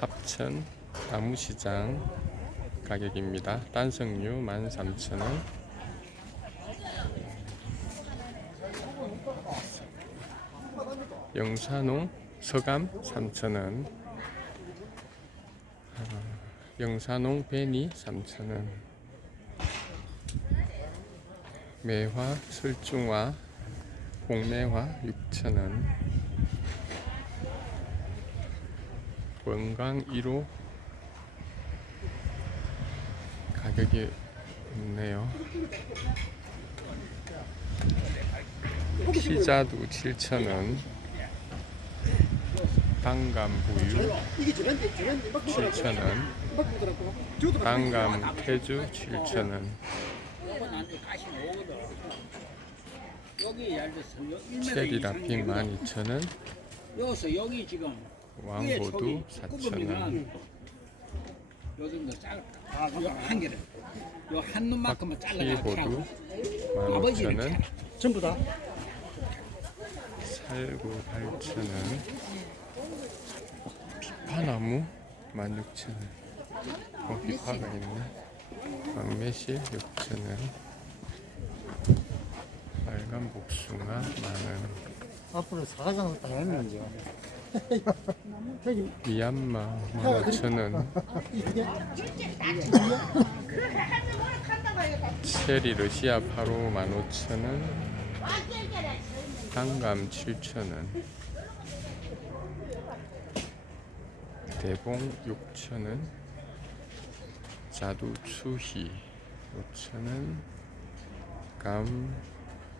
합천 나무시장 가격입니다. 단성류 13,000원. 영산홍 서감 3,000원. 아, 영산홍 베니 3,000원. 매화 설중화 공매화 6,000원. 원광 1호 가격이 있네요. 피자도 7,000원. 당감부유 이게 저런데 저런데 막 7,000원. 막 보더라고. 저도 당감 태주 7,000원. 여기 예를 들어서 요 1m 체리 라핀 12,000원. 여기서 여기 왕호두 저기 4,000원. 굽으면 요 정도 잘. 아, 요한 개를. 요한 놈만큼만 잘라가 키보드 하고 아버지는 15,000원. 잘. 전부 다. 살구 8,000원. 비파나무 16,000원. 어, 비파가 있네. mag매실 6,000원. 빨간 복숭아 만원. 앞으로 사과장을 다 했는 이제. 저기 미얀마 15,000원. 이게 체리 러시아 파로 15,000원. 당감 7,000원. 대봉 6,000원. 자두 추희 5,000원. 감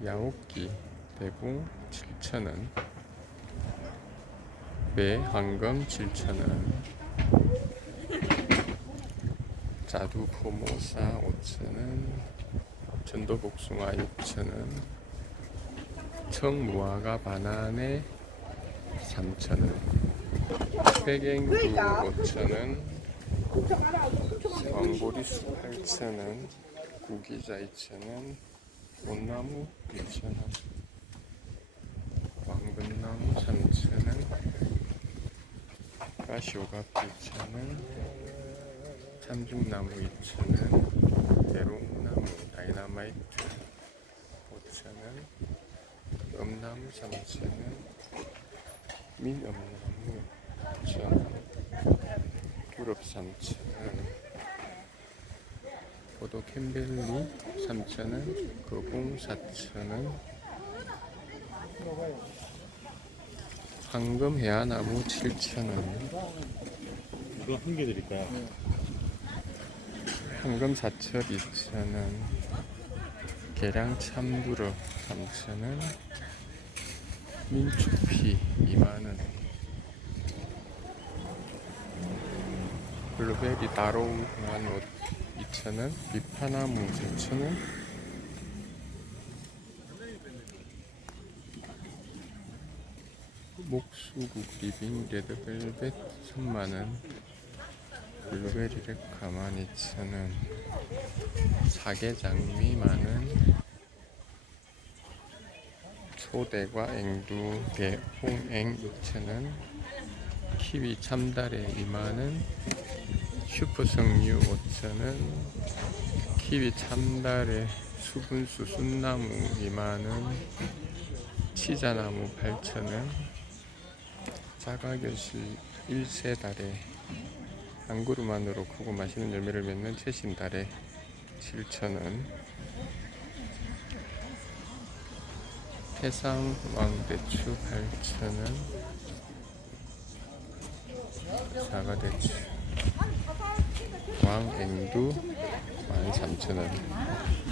야옥기 대봉 7,000원. 배 황금 7,000원. 자두 포모사 5,000원. 전도복숭아 6,000원. 청무화과 바나네 3,000원. 회갱두 5,000원. 왕보리수 8,000원. 구기자 2,000원. 온나무 2,000원. 왕근나무 3,000원. 가시오갑 2,000원. 참중나무 2,000원. 대롱나무 다이나마이트 5,000원. 엄나무 3,000원. 민엄나무 5,000원. 유럽 3,000원. 포도 캠벨리 3,000원. 거봉 4,000원. 황금 해아나무 7,000원. 이거 한 개 드릴까요? 황금 사철 2,000원. 계량 참두릅 3,000원. 민초피 2만원. 블루베리 다로우 15,000원. 비파나무 4,000원. 목수국 리빙 레드벨벳 3만원. 블루베리 렉카 12,000원. 사계 장미 만원. 초대과 앵두 대홍앵 6,000원. 키위 참다래 2만원. 슈퍼성류 5,000원. 키위 참다래 수분수 순나무 2만원. 치자나무 8,000원. 자가교실 1세 달에 한 그루만으로 크고 맛있는 열매를 맺는 채심달에 7,000원 해상 왕대추 8,000원 사과대추 왕앵두 13,000원